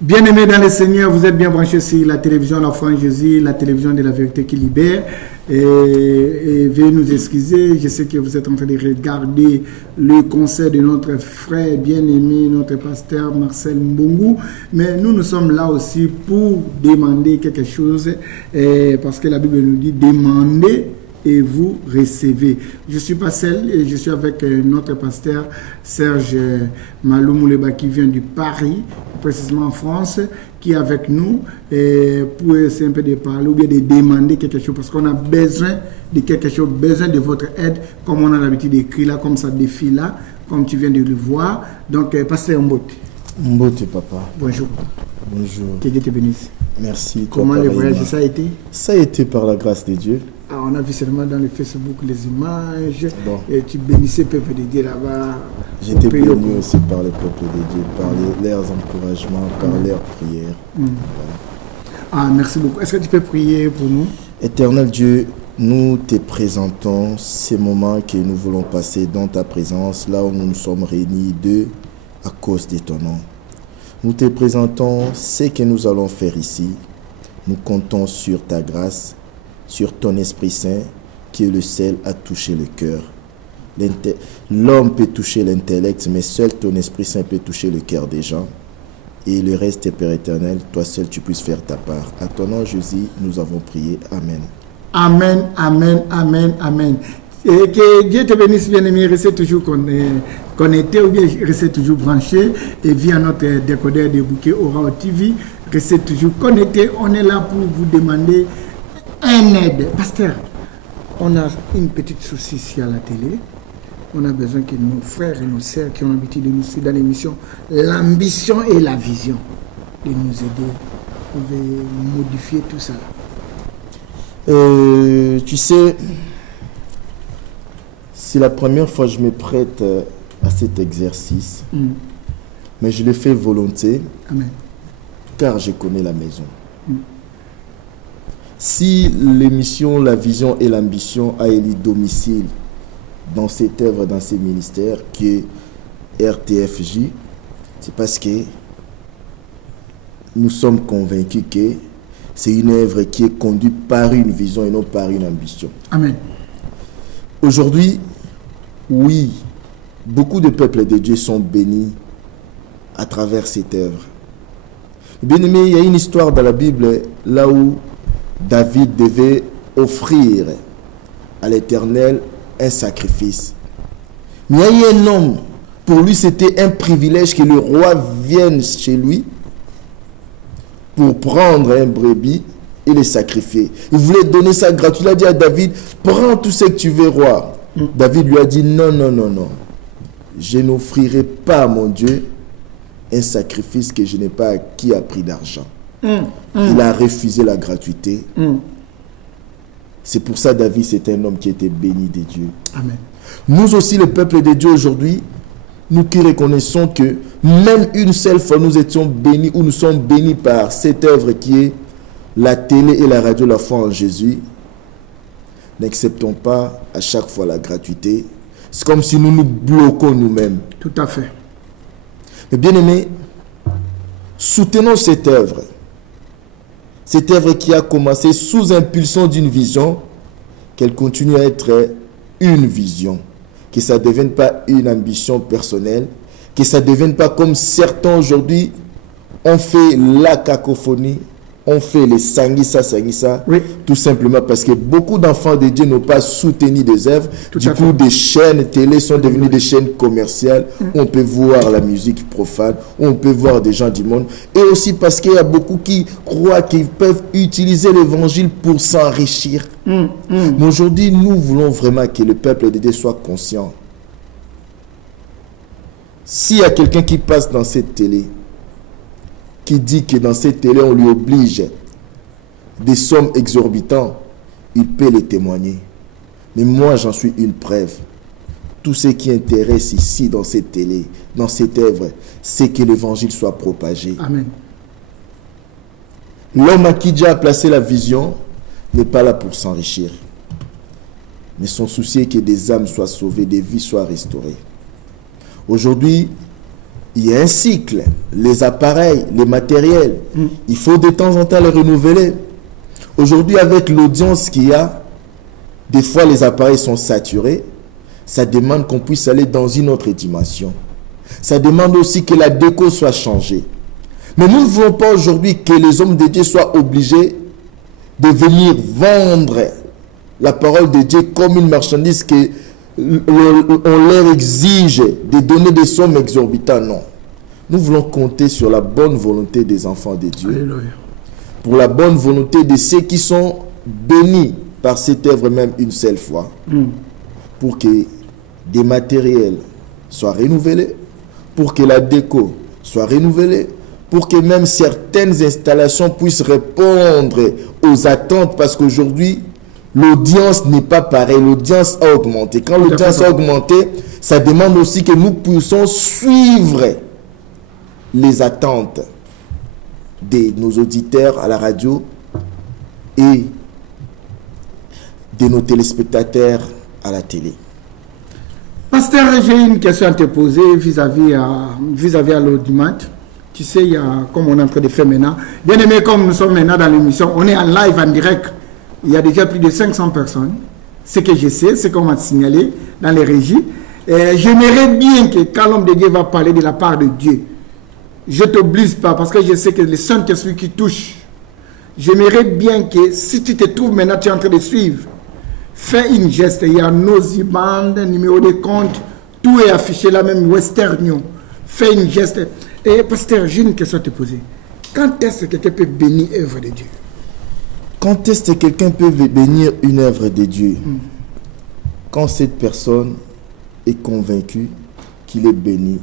Bien-aimés dans le Seigneur, vous êtes bien branchés sur la télévision La Foi en Jésus, la télévision de la vérité qui libère. Et veuillez nous excuser, je sais que vous êtes en train de regarder le concert de notre frère bien-aimé, notre pasteur Marcel Mbongu. Mais nous sommes là aussi pour demander quelque chose, parce que la Bible nous dit demandez et vous recevez. Je suis pas seul, et je suis avec notre pasteur Serge Malou Mouleba qui vient du Paris, précisément en France, qui est avec nous pour essayer un peu de parler ou bien de demander quelque chose, parce qu'on a besoin de quelque chose, besoin de votre aide, comme on a l'habitude d'écrire là, comme ça défile là, comme tu viens de le voir. Donc, pasteur Mbote. Mbote, papa. Bonjour. Bonjour. Que Dieu te bénisse. Merci. Comment le voyage, ça a été? Ça a été par la grâce de Dieu. Ah, on a vu seulement dans le Facebook les images. Bon. Et tu bénissais le peuple de Dieu là-bas. J'étais béni aussi par le peuple de Dieu, par leurs encouragements, par leurs prières. Voilà. Ah, merci beaucoup. Est-ce que tu peux prier pour nous? Éternel Dieu, nous te présentons ces moments que nous voulons passer dans ta présence, là où nous nous sommes réunis d'eux à cause de ton nom. Nous te présentons ce que nous allons faire ici. Nous comptons sur ta grâce, sur ton Esprit Saint, qui est le seul à toucher le cœur. L'homme peut toucher l'intellect, mais seul ton Esprit Saint peut toucher le cœur des gens. Et le reste est Père éternel, toi seul tu puisses faire ta part. À ton nom Jésus, nous avons prié. Amen. Amen, amen, amen, amen. Et que Dieu te bénisse, bien-aimé. Restez toujours connecté ou bien restez toujours branché. Et via notre décodeur de bouquet Aura TV, restez toujours connecté. On est là pour vous demander un aide. Pasteur, on a une petite souci ici à la télé. On a besoin que nos frères et nos sœurs qui ont l'habitude de nous suivre dans l'émission L'ambition et la vision, de nous aider. On veut modifier tout ça. Tu sais, c'est la première fois que je me prête à cet exercice. Mais je le fais volontiers. Amen. Car je connais la maison. Si l'émission La Vision et l'Ambition a élu domicile dans cette œuvre, dans ces ministères, qui est RTFJ, c'est parce que nous sommes convaincus que c'est une œuvre qui est conduite par une vision et non par une ambition. Amen. Aujourd'hui, oui, beaucoup de peuples de Dieu sont bénis à travers cette œuvre. Bien aimé, il y a une histoire dans la Bible là où David devait offrir à l'Éternel un sacrifice. Mais il y a eu un homme, pour lui c'était un privilège que le roi vienne chez lui pour prendre un brebis et le sacrifier. Il voulait donner ça gratuit. Il a dit à David, prends tout ce que tu veux, roi. David lui a dit, non, non, non, non. Je n'offrirai pas à mon Dieu un sacrifice que je n'ai pas acquis à prix d'argent. Il a refusé la gratuité. C'est pour ça David, c'est un homme qui était béni de Dieu. Amen. Nous aussi, le peuple de Dieu aujourd'hui, nous qui reconnaissons que même une seule fois nous étions bénis ou nous sommes bénis par cette œuvre qui est la télé et la radio La Foi en Jésus, n'acceptons pas à chaque fois la gratuité. C'est comme si nous nous bloquons nous-mêmes. Tout à fait. Mais bien aimé, soutenons cette œuvre. Cette œuvre qui a commencé sous impulsion d'une vision, qu'elle continue à être une vision. Que ça ne devienne pas une ambition personnelle, que ça ne devienne pas comme certains aujourd'hui ont fait la cacophonie, ont fait les sanguissa, oui. Tout simplement parce que beaucoup d'enfants de Dieu n'ont pas soutenu des œuvres. Du coup, des chaînes télé sont devenues des chaînes commerciales où on peut voir la musique profane, où on peut voir des gens du monde. Et aussi parce qu'il y a beaucoup qui croient qu'ils peuvent utiliser l'évangile pour s'enrichir. Mais aujourd'hui, nous voulons vraiment que le peuple de Dieu soit conscient. S'il y a quelqu'un qui passe dans cette télé, qui dit que dans cette télé, on lui oblige des sommes exorbitantes, il peut les témoigner. Mais moi, j'en suis une preuve. Tout ce qui intéresse ici, dans cette télé, dans cette œuvre, c'est que l'évangile soit propagé. Amen. L'homme à qui Dieu a placé la vision n'est pas là pour s'enrichir. Mais son souci est que des âmes soient sauvées, des vies soient restaurées. Aujourd'hui, il y a un cycle. Les appareils, les matériels, il faut de temps en temps les renouveler. Aujourd'hui, avec l'audience qu'il y a, des fois les appareils sont saturés. Ça demande qu'on puisse aller dans une autre dimension. Ça demande aussi que la déco soit changée. Mais nous ne voulons pas aujourd'hui que les hommes de Dieu soient obligés de venir vendre la parole de Dieu comme une marchandise qu'on leur exige de donner des sommes exorbitantes. Non. Nous voulons compter sur la bonne volonté des enfants de Dieu. Alléluia. Pour la bonne volonté de ceux qui sont bénis par cette œuvre même une seule fois. Pour que des matériels soient renouvelés, pour que la déco soit renouvelée, pour que même certaines installations puissent répondre aux attentes, parce qu'aujourd'hui, l'audience n'est pas pareille, l'audience a augmenté. Quand l'audience a augmenté, ça demande aussi que nous puissions suivre les attentes de nos auditeurs à la radio et de nos téléspectateurs à la télé. Pasteur, j'ai une question à te poser vis-à-vis à l'audimat. Tu sais, il y a, comme on est en train de faire maintenant, bien aimé, comme nous sommes maintenant dans l'émission, on est en live, en direct. Il y a déjà plus de 500 personnes. Ce que je sais, c'est qu'on m'a signalé dans les régies. J'aimerais bien que quand l'homme de Dieu va parler de la part de Dieu, je ne t'oblige pas parce que je sais que le Saint-Esprit qui touche. J'aimerais bien que si tu te trouves maintenant, tu es en train de suivre, fais une geste. Il y a nos IBAN, numéro de compte, tout est affiché là, même Western Union. Fais une geste. Et pasteur, j'ai une question à te poser. Quand est-ce que quelqu'un peut bénir l'œuvre de Dieu? Quand est-ce que quelqu'un peut bénir une œuvre de Dieu? Quand cette personne est convaincue qu'il est béni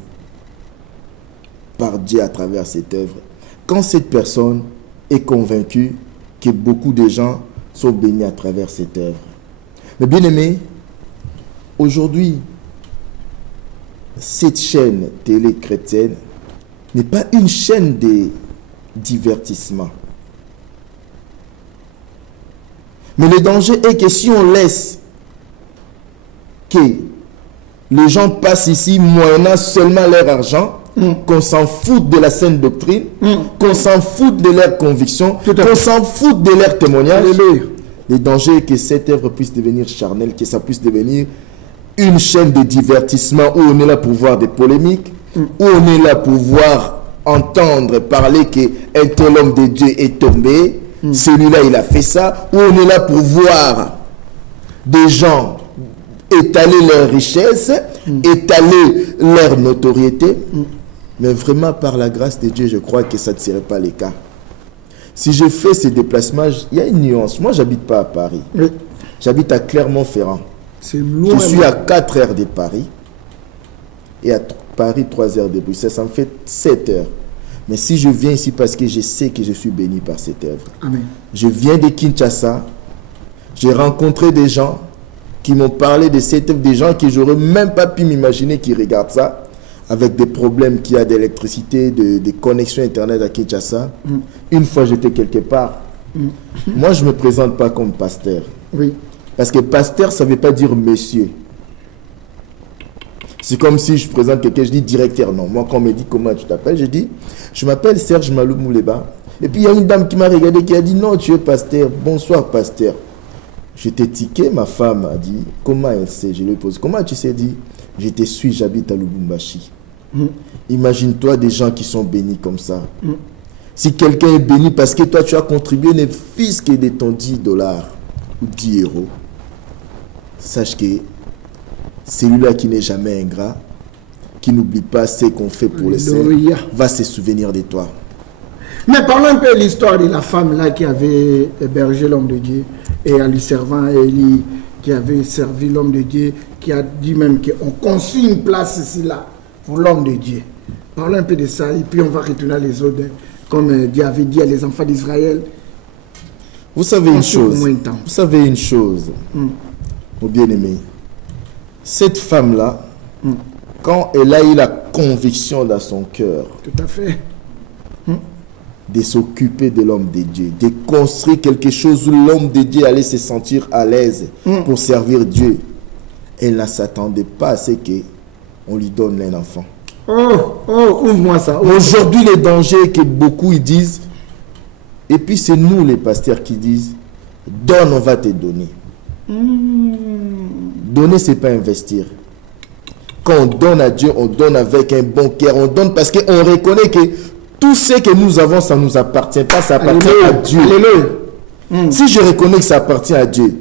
par Dieu à travers cette œuvre. Quand cette personne est convaincue que beaucoup de gens sont bénis à travers cette œuvre. Mais bien aimé, aujourd'hui, cette chaîne télé chrétienne n'est pas une chaîne de divertissement. Mais le danger est que si on laisse que les gens passent ici moyennant seulement leur argent, qu'on s'en foute de la saine doctrine, qu'on s'en foute de leurs convictions, qu'on s'en foute de leurs témoignages, le danger est que cette œuvre puisse devenir charnelle, que ça puisse devenir une chaîne de divertissement où on est là pour voir des polémiques, où on est là pour voir entendre parler qu'un tel homme de Dieu est tombé, celui-là il a fait ça, où on est là pour voir des gens étaler leur richesse, étaler leur notoriété, mais vraiment par la grâce de Dieu, je crois que ça ne serait pas le cas. Si je fais ces déplacements, il y a une nuance. Moi, j'habite pas à Paris. J'habite à Clermont-Ferrand. C'est loin. Je suis à 4 heures de Paris et à Paris 3 heures de Bruxelles. Ça me fait 7 heures. Mais si je viens ici parce que je sais que je suis béni par cette œuvre. Amen. Je viens de Kinshasa. J'ai rencontré des gens qui m'ont parlé de cette œuvre, des gens que j'aurais même pas pu m'imaginer qui regardent ça, avec des problèmes qu'il y a d'électricité, de connexion Internet à Kinshasa. Une fois, j'étais quelque part. Moi, je ne me présente pas comme pasteur. Oui. Parce que pasteur, ça ne veut pas dire monsieur. C'est comme si je présente quelqu'un, je dis directeur. Non, moi, quand on me dit comment tu t'appelles, je dis, je m'appelle Serge Malou Mouleba. Et puis, il y a une dame qui m'a regardé, qui a dit, non, tu es pasteur. Bonsoir, pasteur. J'étais tiqué, ma femme a dit, comment elle sait? Je lui ai posé, comment tu sais? Dit, je te suis, j'habite à Lubumbashi. Imagine-toi des gens qui sont bénis comme ça. Si quelqu'un est béni parce que toi, tu as contribué ne fût-ce que de ton 10 dollars ou 10 euros, sache que celui-là qui n'est jamais ingrat, qui n'oublie pas ce qu'on fait pour les saints, va se souvenir de toi. Mais parlons un peu de l'histoire de la femme là qui avait hébergé l'homme de Dieu et à lui servant Élie, qui avait servi l'homme de Dieu, qui a dit même qu'on construit une place ici là pour l'homme de Dieu. Parlons un peu de ça et puis on va retourner à les autres, comme Dieu avait dit à les enfants d'Israël. Vous savez une chose, mon bien-aimé, cette femme-là, quand elle a eu la conviction dans son cœur, tout à fait, de s'occuper de l'homme de Dieu, de construire quelque chose où l'homme de Dieu allait se sentir à l'aise pour servir Dieu, elle ne s'attendait pas à ce qu'on lui donne un enfant. Ouvre-moi ça. Aujourd'hui, les dangers que beaucoup ils disent, et puis c'est nous les pasteurs qui disent, donne, on va te donner. Donner, c'est pas investir. Quand on donne à Dieu, on donne avec un bon cœur. On donne parce qu'on reconnaît que tout ce que nous avons, ça ne nous appartient pas, ça appartient à Dieu. Si je reconnais que ça appartient à Dieu,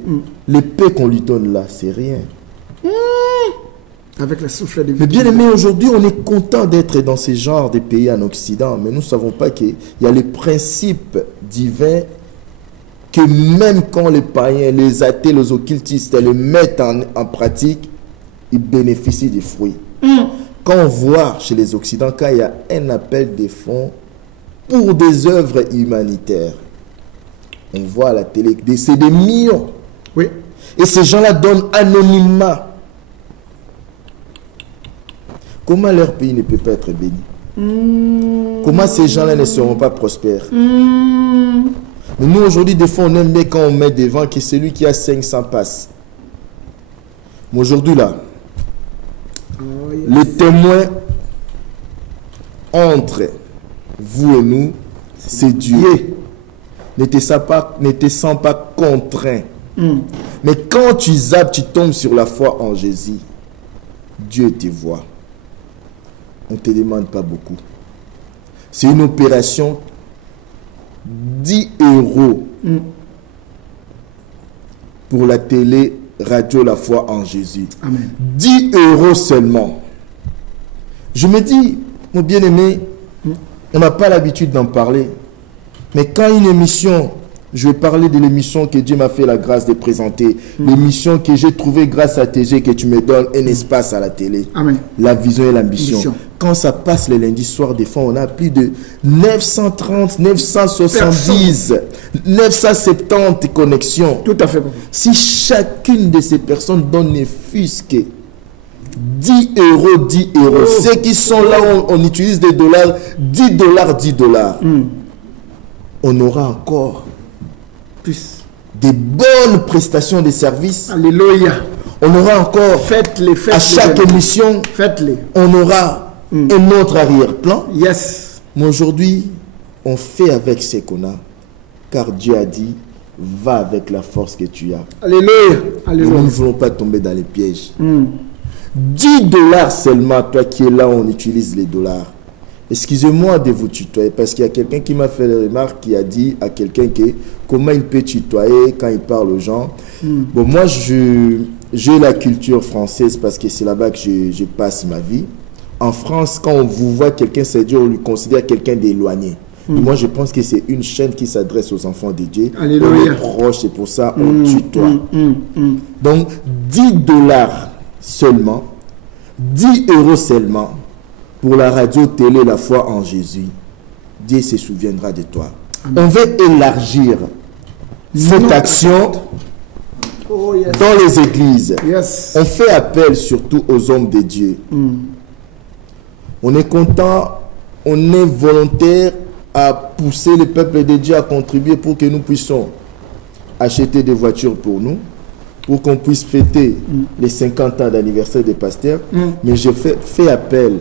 l'épée qu'on lui donne là, c'est rien. Avec le souffle de vie. Mais bien aimé, aujourd'hui, on est content d'être dans ce genre de pays en Occident, mais nous ne savons pas qu'il y a les principes divins que même quand les païens, les athées, les occultistes le mettent en pratique, ils bénéficient des fruits. Quand on voit chez les Occidentaux, quand il y a un appel des fonds pour des œuvres humanitaires, on voit à la télé, c'est des millions. Oui. Et ces gens-là donnent anonymement. Comment leur pays ne peut pas être béni? Comment ces gens-là ne seront pas prospères? Mais nous, aujourd'hui, des fois, on aime bien quand on met devant que celui qui a 500 passes. Mais aujourd'hui, là, le témoin entre vous et nous, c'est Dieu. Ne te sens pas contraint. Mais quand tu zappes, tu tombes sur la foi en Jésus, Dieu te voit. On ne te demande pas beaucoup. C'est une opération 10 € pour la télé, radio, la foi en Jésus. Amen. 10 € seulement. Je me dis, mon bien-aimé, on n'a pas l'habitude d'en parler. Mais quand une émission, je vais parler de l'émission que Dieu m'a fait la grâce de présenter, l'émission que j'ai trouvée grâce à TG, que tu me donnes un espace à la télé. Amen. La vision et l'ambition. Quand ça passe le lundi soir, des fois, on a plus de 930, 970, 970 connexions. Tout à fait. Si chacune de ces personnes donne ne fût-ce que 10 €, 10 €, ceux qui sont là, on utilise des dollars, 10 $, 10 $. On aura encore plus des bonnes prestations de services. Alléluia. On aura encore, faites-les, à chaque émission, faites-les. On aura un autre arrière-plan. Yes. Mais aujourd'hui, on fait avec ce qu'on a, car Dieu a dit, va avec la force que tu as. Alléluia. Et nous ne voulons pas tomber dans les pièges. 10 $ seulement, toi qui es là, on utilise les dollars. Excusez-moi de vous tutoyer, parce qu'il y a quelqu'un qui m'a fait la remarque, qui a dit à quelqu'un que comment il peut tutoyer quand il parle aux gens. Bon, moi, j'ai la culture française parce que c'est là-bas que je passe ma vie. En France, quand on vous voit quelqu'un, c'est-à-dire on lui considère quelqu'un d'éloigné. Moi, je pense que c'est une chaîne qui s'adresse aux enfants de Dieu. Alléluia. On est proche, c'est pour ça on tutoie. Donc, 10 $ seulement, 10 € seulement, pour la radio, télé, la foi en Jésus. Dieu se souviendra de toi. Amen. On veut élargir cette action dans les églises. Yes. On fait appel surtout aux hommes de Dieu. On est content, on est volontaire à pousser le peuple de Dieu à contribuer pour que nous puissions acheter des voitures pour nous, pour qu'on puisse fêter les 50 ans d'anniversaire des pasteurs. Mais je fais appel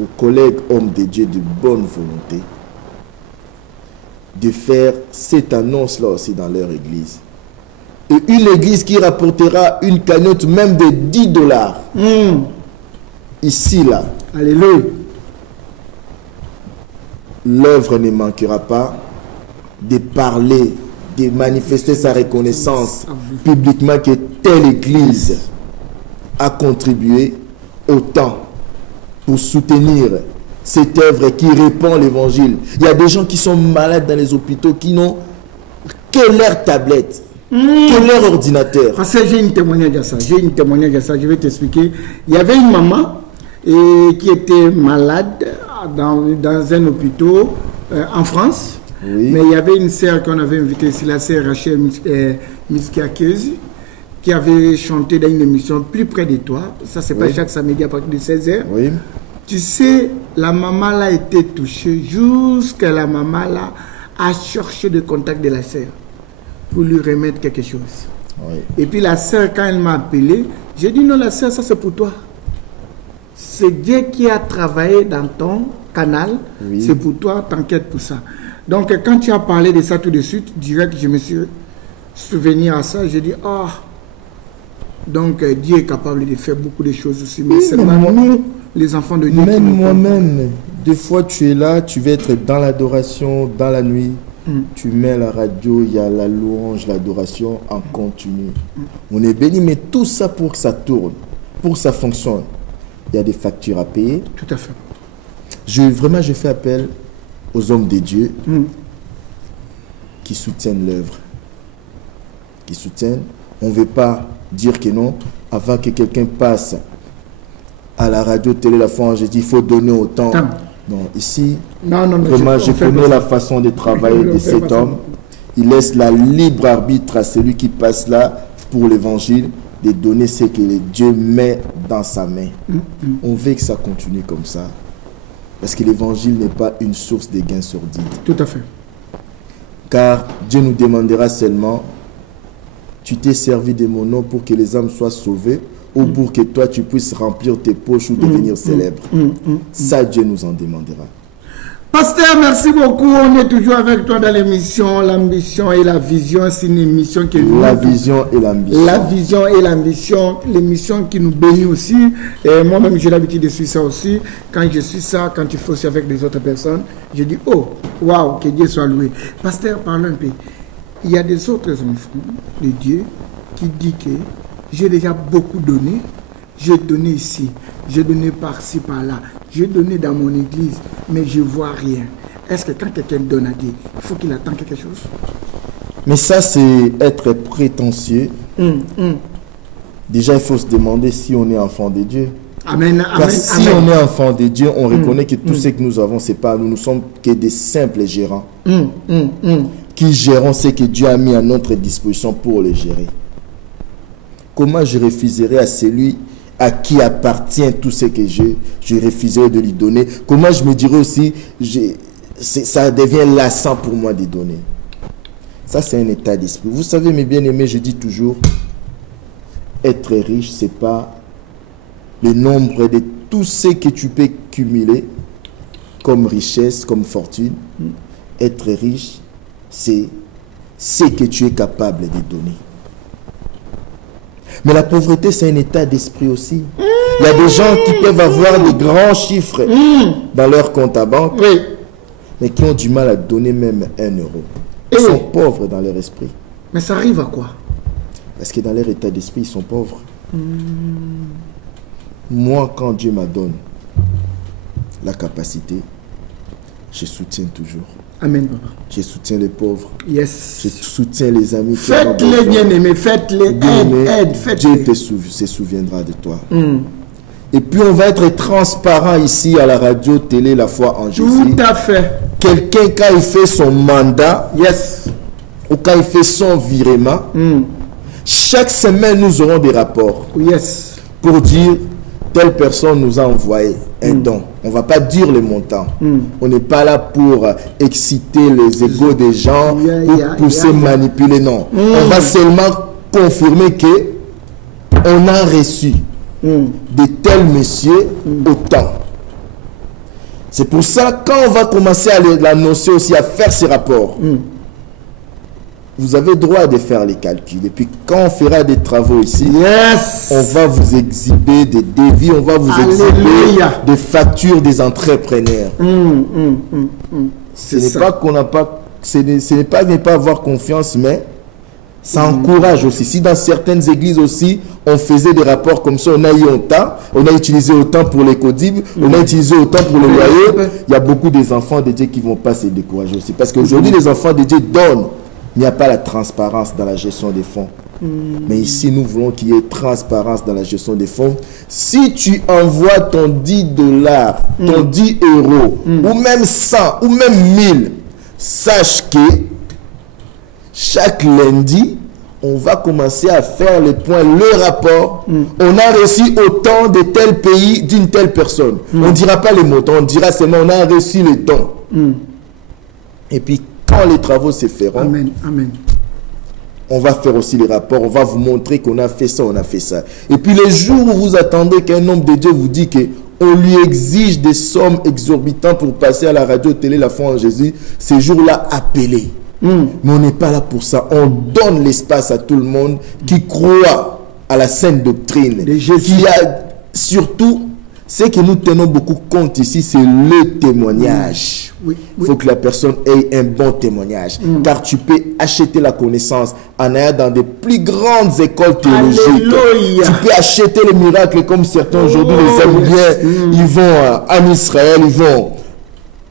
aux collègues hommes de Dieu de bonne volonté de faire cette annonce-là aussi dans leur église. Et une église qui rapportera une cagnotte même de 10 $. Ici, là. Alléluia. L'œuvre ne manquera pas de parler, de manifester sa reconnaissance publiquement que telle église a contribué autant pour soutenir cette œuvre qui répand l'évangile. Il y a des gens qui sont malades dans les hôpitaux qui n'ont que leur tablette, que leur ordinateur. Parce que j'ai un témoignage à ça. Je vais t'expliquer. Il y avait une maman qui était malade dans un hôpital en France. Oui. Mais il y avait une sœur qu'on avait invitée ici, la sœur Rachel Miskiakezi, qui avait chanté dans une émission Plus près de toi. Ça, c'est pas chaque samedi à partir de 16h. Oui. Tu sais, la maman là était touchée jusqu'à la maman là a cherché le contact de la sœur pour lui remettre quelque chose. Oui. Et puis la sœur, quand elle m'a appelé, j'ai dit non, la sœur, ça c'est pour toi. c'est Dieu qui a travaillé dans ton canal. Oui. C'est pour toi, t'inquiète pour ça. Donc, quand tu as parlé de ça tout de suite, direct, je me suis souvenu à ça. J'ai dit, donc Dieu est capable de faire beaucoup de choses aussi. Mais c'est nous, les enfants de Dieu. Même moi-même, des fois tu es là, tu vas être dans l'adoration, dans la nuit. Tu mets la radio, il y a la louange, l'adoration en continu. On est béni, mais tout ça pour que ça tourne, pour que ça fonctionne. Il y a des factures à payer. Tout à fait. Je fais appel aux hommes de Dieu qui soutiennent l'œuvre. Qui soutiennent. On ne veut pas dire que non, avant que quelqu'un passe à la radio, télé, la foi, j'ai dit il faut donner autant. Non, ici, vraiment, je connais la façon de travailler de cet homme. Il laisse la libre arbitre à celui qui passe là pour l'évangile de donner ce que Dieu met dans sa main. On veut que ça continue comme ça. Parce que l'évangile n'est pas une source de gains sordides. Tout à fait. Car Dieu nous demandera seulement, tu t'es servi de mon nom pour que les âmes soient sauvées ou pour que toi tu puisses remplir tes poches ou devenir célèbre. Ça, Dieu nous en demandera. Pasteur, merci beaucoup. On est toujours avec toi dans l'émission L'ambition et la vision. C'est une émission qui nous... La vision et l'ambition. La vision et l'ambition. L'émission qui nous bénit aussi. Et moi-même, j'ai l'habitude de suivre ça aussi. Quand je suis ça, quand tu fais aussi avec les autres personnes, je dis, oh, waouh, que Dieu soit loué. Pasteur, parle un peu. Il y a des autres enfants de Dieu qui disent que j'ai déjà beaucoup donné. J'ai donné ici, j'ai donné par-ci, par-là, j'ai donné dans mon église, mais je ne vois rien. Est-ce que quand quelqu'un donne à Dieu, il faut qu'il attende quelque chose? Mais ça, c'est être prétentieux. Déjà, il faut se demander si on est enfant de Dieu. Amen. Car si on est enfant de Dieu, on reconnaît que tout ce que nous avons, c'est pas nous. Nous sommes que des simples gérants. Qui gérons ce que Dieu a mis à notre disposition pour les gérer. Comment je refuserai à celui à qui appartient tout ce que j'ai, je refuserai de lui donner? Comment je me dirais aussi, ça devient lassant pour moi de donner? Ça, c'est un état d'esprit. Vous savez, mes bien-aimés, je dis toujours, être riche, c'est pas le nombre de tout ce que tu peux cumuler comme richesse, comme fortune. Être riche, c'est ce que tu es capable de donner. Mais la pauvreté, c'est un état d'esprit aussi. Il y a des gens qui peuvent avoir des grands chiffres dans leur compte à banque, mais qui ont du mal à donner même 1 euro. Ils sont pauvres dans leur esprit. Mais ça arrive à quoi? Parce que dans leur état d'esprit, ils sont pauvres. Moi, quand Dieu m'a donné la capacité, je soutiens toujours. Amen, papa. Je soutiens les pauvres. Yes. Je soutiens les amis. Faites-les, bien-aimés. Faites-les. Aide. Dieu se souviendra de toi. Et puis, on va être transparent ici à la radio, télé, la foi en Jésus. Tout à fait. Quelqu'un, quand il fait son mandat, ou quand il fait son virement, chaque semaine, nous aurons des rapports. Pour dire, telle personne nous a envoyé un don. On ne va pas dire le montant. On n'est pas là pour exciter les égos des gens, pour pousser, manipuler. Non. On va seulement confirmer que on a reçu de tels messieurs autant. C'est pour ça, quand on va commencer à l'annoncer aussi, à faire ces rapports, vous avez droit de faire les calculs. Et puis, quand on fera des travaux ici, on va vous exhiber des devis, on va vous exhiber des factures des entrepreneurs. Ce n'est pas qu'on n'a pas, ce n'est pas ne pas avoir confiance, mais ça encourage aussi. Si dans certaines églises aussi, on faisait des rapports comme ça, on a eu autant, on a utilisé autant pour les codibs, on a utilisé autant pour le loyer, il y a beaucoup des enfants de Dieu qui ne vont pas se décourager aussi. Parce qu'aujourd'hui, les enfants de Dieu donnent. Il n'y a pas la transparence dans la gestion des fonds. Mais ici, nous voulons qu'il y ait transparence dans la gestion des fonds. Si tu envoies ton 10 $, ton 10 euros, ou même 100, ou même 1000, sache que chaque lundi, on va commencer à faire le point, le rapport. On a reçu autant de tel pays d'une telle personne. On ne dira pas les montants, on dira seulement on a reçu les dons. Et puis, quand les travaux se feront, on va faire aussi les rapports, on va vous montrer qu'on a fait ça, on a fait ça. Et puis les jours où vous attendez qu'un homme de Dieu vous dit qu'on lui exige des sommes exorbitantes pour passer à la radio, télé, la foi en Jésus, ces jours-là, appelez. Mais on n'est pas là pour ça. On donne l'espace à tout le monde qui croit à la sainte doctrine. Qui a surtout, ce que nous tenons beaucoup compte ici, c'est le témoignage. Il faut que la personne ait un bon témoignage. Car tu peux acheter la connaissance en allant dans des plus grandes écoles théologiques. Alléluia. Tu peux acheter les miracles comme certains aujourd'hui les aiment bien. Ils vont en Israël, ils vont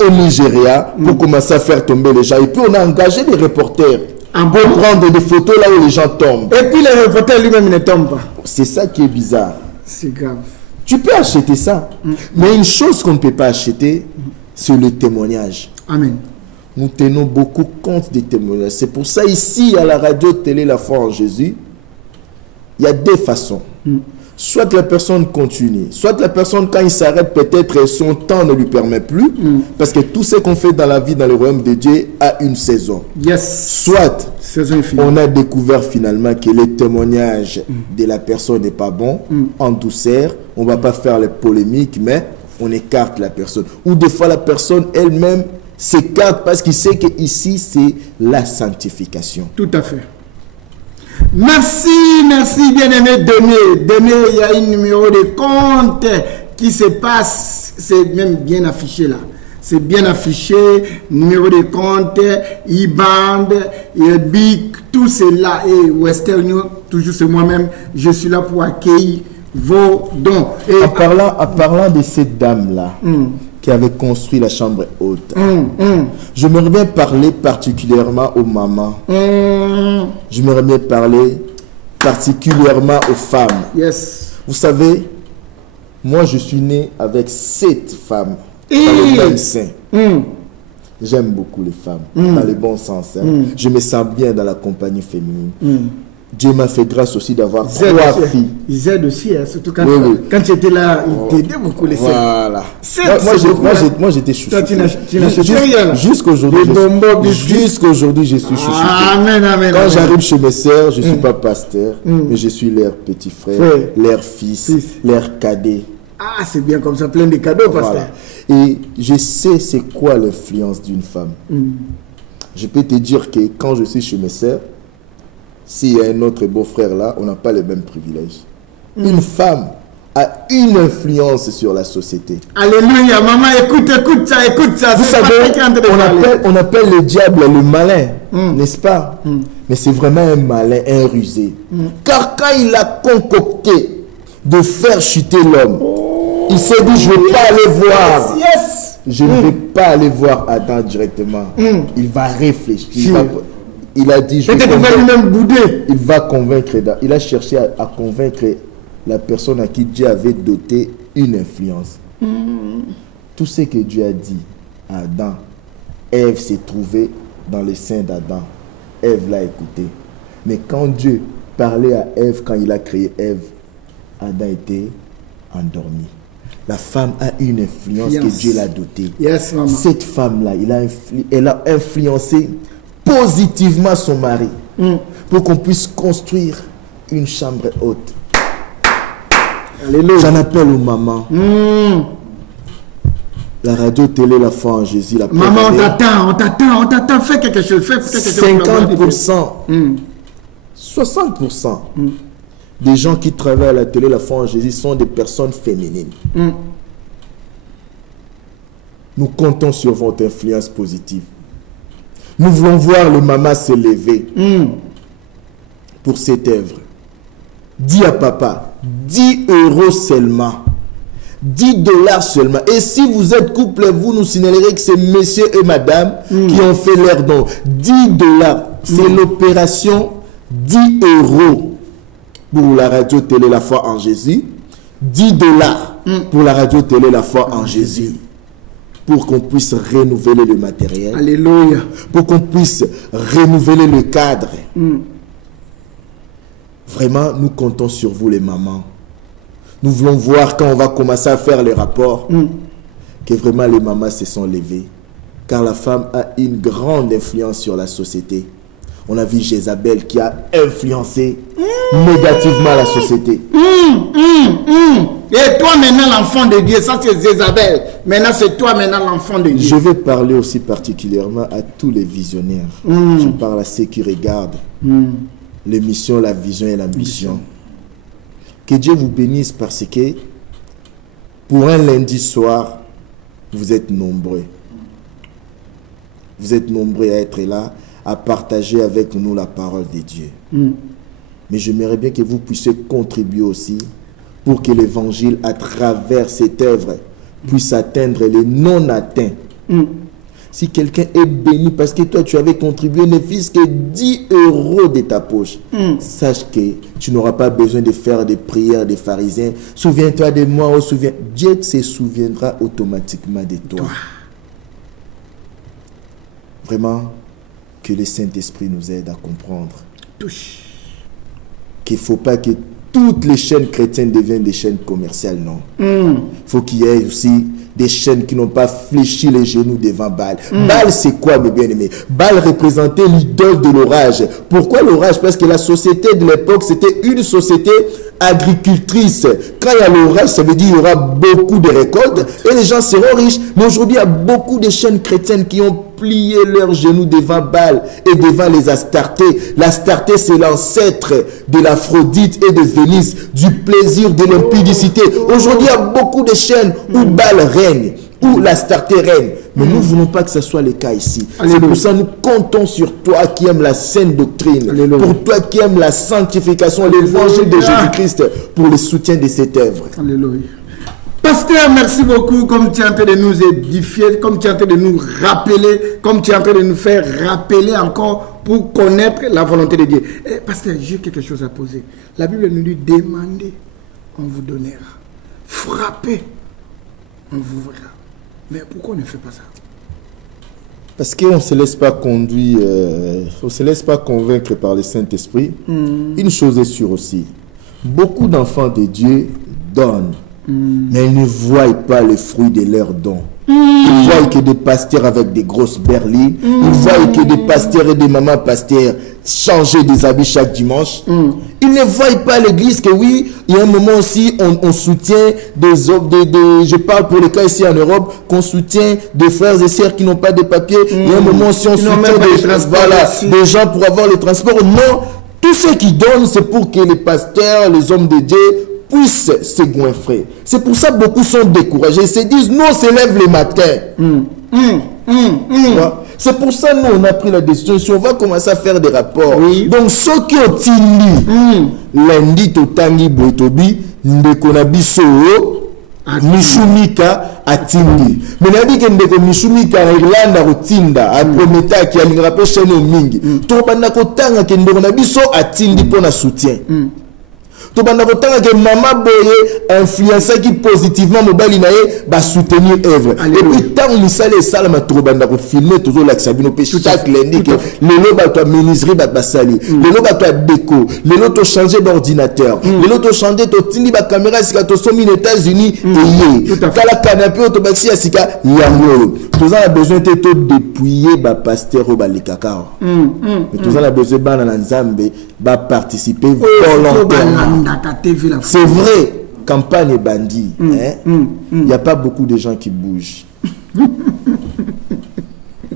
au Nigeria pour commencer à faire tomber les gens. Et puis on a engagé des reporters pour prendre des photos là où les gens tombent. Et puis le reporter lui-même ne tombe pas. C'est ça qui est bizarre. C'est grave. Tu peux acheter ça. Mais une chose qu'on ne peut pas acheter, c'est le témoignage. Amen. Nous tenons beaucoup compte des témoignages. C'est pour ça ici à la radio télé La Foi en Jésus, il y a deux façons. Soit la personne continue, soit la personne quand il s'arrête, peut-être son temps ne lui permet plus, parce que tout ce qu'on fait dans la vie, dans le royaume de Dieu, a une saison. Soit on a découvert finalement que le témoignage de la personne n'est pas bon, en douceur, on ne va pas faire les polémiques, mais on écarte la personne. Ou des fois la personne elle-même s'écarte parce qu'il sait qu'ici c'est la sanctification. Tout à fait. Merci, merci bien-aimé Denis. Denis, il y a un numéro de compte qui se passe, c'est même bien affiché là. C'est bien affiché, numéro de compte, IBAN, BIC, tout cela et Western Union, toujours c'est moi-même, je suis là pour accueillir vos dons. Et en parlant de cette dame-là, qui avait construit la chambre haute. J'aimerais bien parler particulièrement aux mamans. J'aimerais bien parler particulièrement aux femmes. Vous savez, moi je suis né avec 7 femmes dans le même sein. J'aime beaucoup les femmes, dans le bon sens. Je me sens bien dans la compagnie féminine. Dieu m'a fait grâce aussi d'avoir 3 filles. Ils aident aussi, hein, surtout quand, quand tu étais là, ils t'aidaient beaucoup les 7. Voilà. Moi j'étais chouchouté. Tu n'achètes rien. Jusqu'aujourd'hui, je suis chouchouté. Amen, amen. Quand j'arrive chez mes sœurs, je ne suis pas pasteur, mais je suis leur petit frère, leur fils, leur cadet. Ah, c'est bien comme ça, plein de cadeaux, pasteur. Et je sais c'est quoi l'influence d'une femme. Je peux te dire que quand je suis chez mes sœurs, s'il y a un autre beau-frère là, on n'a pas les mêmes privilèges. Une femme a une influence sur la société. Alléluia, maman, écoute ça, écoute ça. Vous savez, on appelle le diable le malin, n'est-ce pas? Mais c'est vraiment un malin, un rusé. Car quand il a concocté de faire chuter l'homme, il s'est dit, je ne vais pas aller voir. Je ne vais pas aller voir Adam directement. Il va réfléchir. Il a dit, il va convaincre. Il a cherché à convaincre la personne à qui Dieu avait doté une influence. Tout ce que Dieu a dit à Adam, Ève s'est trouvée dans le sein d'Adam. Ève l'a écouté. Mais quand Dieu parlait à Ève, quand il a créé Ève, Adam était endormi. La femme a une influence que Dieu l'a dotée. Cette femme-là, elle a influencé positivement son mari pour qu'on puisse construire une chambre haute. J'en appelle aux mamans. La radio télé La Foi en Jésus, la maman, on t'attend, fais quelque chose, fais quelque chose. 50%, 60% des gens qui travaillent à la télé La Foi en Jésus sont des personnes féminines. Nous comptons sur votre influence positive. Nous voulons voir le maman se lever pour cette œuvre. Dis à papa, 10 € seulement. 10 $ seulement. Et si vous êtes couple, vous nous signalerez que c'est monsieur et madame qui ont fait leur don. 10 $. C'est l'opération 10 € pour la radio télé La Foi en Jésus. 10 $ pour la radio télé La Foi en Jésus. Pour qu'on puisse renouveler le matériel. Alléluia. Pour qu'on puisse renouveler le cadre. Vraiment, nous comptons sur vous les mamans. Nous voulons voir quand on va commencer à faire les rapports que vraiment les mamans se sont levées. Car la femme a une grande influence sur la société. On a vu Jézabel qui a influencé négativement la société. Et toi maintenant l'enfant de Dieu, ça c'est Jézabel. Maintenant c'est toi maintenant l'enfant de Dieu. Je vais parler aussi particulièrement à tous les visionnaires. Je parle à ceux qui regardent l'émission, la vision et la mission. Que Dieu vous bénisse parce que pour un lundi soir, vous êtes nombreux. Vous êtes nombreux à être là, à partager avec nous la parole de Dieu. Mais j'aimerais bien que vous puissiez contribuer aussi pour que l'évangile, à travers cette œuvre, puisse atteindre les non-atteints. Si quelqu'un est béni parce que toi tu avais contribué ne fût-ce que 10 € de ta poche, sache que tu n'auras pas besoin de faire des prières des pharisiens. Souviens-toi de moi, Dieu se souviendra automatiquement de toi. Vraiment, que le Saint-Esprit nous aide à comprendre qu'il ne faut pas que toutes les chaînes chrétiennes deviennent des chaînes commerciales, non. Il faut qu'il y ait aussi des chaînes qui n'ont pas fléchi les genoux devant Baal. Baal, c'est quoi, mes bien-aimés? Baal représentait l'idole de l'orage. Pourquoi l'orage? Parce que la société de l'époque, c'était une société agricultrice. Quand il y a l'orage, ça veut dire qu'il y aura beaucoup de récoltes et les gens seront riches. Mais aujourd'hui, il y a beaucoup de chaînes chrétiennes qui ont plié leurs genoux devant Baal et devant les Astartés. L'Astarté, c'est l'ancêtre de l'Aphrodite et de Vénus, du plaisir, de l'impudicité. Aujourd'hui, il y a beaucoup de chaînes où Baal règne, où l'Astarté règne. Mais nous ne voulons pas que ce soit le cas ici. C'est pour ça que nous comptons sur toi qui aimes la saine doctrine, pour toi qui aimes la sanctification, l'évangile de Jésus-Christ, pour le soutien de cette œuvre. Alléluia. Pasteur, merci beaucoup, comme tu es en train de nous édifier, comme tu es en train de nous rappeler, comme tu es en train de nous faire rappeler encore pour connaître la volonté de Dieu. Pasteur, j'ai quelque chose à poser. La Bible nous dit, demandez, on vous donnera. Frappez, on vous verra. Mais pourquoi on ne fait pas ça? Parce qu'on ne se laisse pas conduire, on ne se laisse pas convaincre par le Saint-Esprit. Une chose est sûre aussi, beaucoup d'enfants de Dieu donnent. Mais ils ne voient pas le fruit de leurs dons. Ils voient que des pasteurs avec des grosses berlines. Ils voient que des pasteurs et des mamans pasteurs changer des habits chaque dimanche. Ils ne voient pas l'église que oui, il y a un moment aussi, on soutient des hommes, je parle pour les cas ici en Europe, qu'on soutient des frères et sœurs qui n'ont pas de papiers. Il y a un moment aussi, on soutient des gens pour avoir le transport. Non, tout ce qui donnent, c'est pour que les pasteurs, les hommes de Dieu, puissent se goinfrer. C'est pour ça que beaucoup sont découragés. Ils se disent, nous on se lève le matin. C'est pour ça que nous on a pris la décision. Si on va commencer à faire des rapports. Donc ceux qui ont tini, lundi totangi boitobi, ndekonabiso, Mishumika atindi. Mais n'a dit que ndeko Mishumika en Irlande a rotinda, a prometa qui a l'ingrape chez nous mingi. Tout banda kotanga que ndekonabiso atindi pour na soutien. To banda kotanga que maman boye influencer qui positivement mobile nae ba soutenir œuvre. Et puis tant misale et salama to banda ko filmer toujours l'axabino pe chaque lundi que le ba to ministry ba sali, le ba to déco, le to changer d'ordinateur, le to changer to tindi ba caméra sika to somi aux États-Unis et kala canapé to baxi sika yango. Tous a besoin de to dépouiller ba pasteur au ba le cacao. Mais tous a besoin ba na nzambe ba participer volontairement. C'est vrai, campagne bandit. Il n'y a pas beaucoup de gens qui bougent.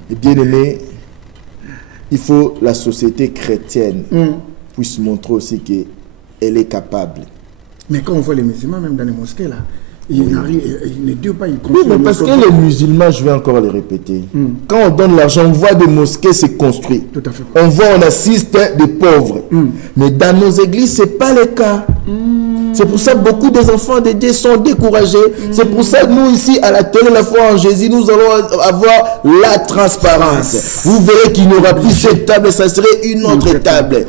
Et bien aimé, il faut la société chrétienne puisse montrer aussi qu'elle est capable. Mais quand on voit les musulmans, même dans les mosquées, là, ils ne disent pas, ils construisent. Oui, mais parce que les musulmans, je vais encore le répéter, quand on donne l'argent, on voit des mosquées se construire. Tout à fait. On voit, on assiste des pauvres. Mais dans nos églises, ce n'est pas le cas. C'est pour ça que beaucoup des enfants de Dieu sont découragés. C'est pour ça que nous, ici, à la télé, la foi en Jésus, nous allons avoir la transparence. Vous verrez qu'il n'y aura plus cette table, ça serait une autre table.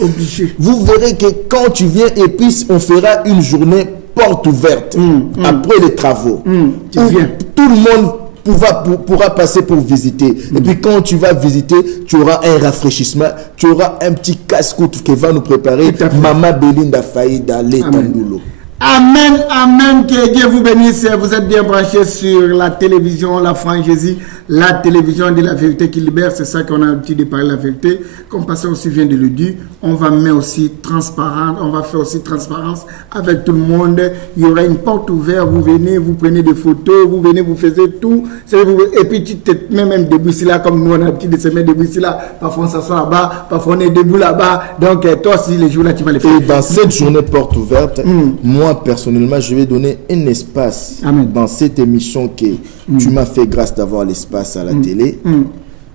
Vous verrez que quand tu viens, et puis on fera une journée porte ouverte après les travaux. Tout le monde pourra passer pour visiter. Et puis quand tu vas visiter, tu auras un rafraîchissement, tu auras un petit casse-croûte qui va nous préparer. Maman Belinda Faïda Letandoulo. Amen, amen, que Dieu vous bénisse. Vous êtes bien branchés sur la télévision La Foi en Jésus, la télévision de la vérité qui libère. C'est ça qu'on a l'habitude de parler la vérité. Comme Pasteur aussi vient de le dire, on va mettre aussi transparent, on va faire aussi transparence avec tout le monde. Il y aura une porte ouverte, vous venez, vous prenez des photos, vous venez, vous faites tout. Et puis tu te mets même debout ici là, comme nous on a l'habitude de se mettre debout ici là. Parfois on s'assoit là-bas, parfois on est debout là-bas. Donc toi aussi les jours là tu vas les faire. Et dans cette journée porte ouverte, moi personnellement je vais donner un espace. Amen. Dans cette émission que tu m'as fait grâce d'avoir l'espace à la télé,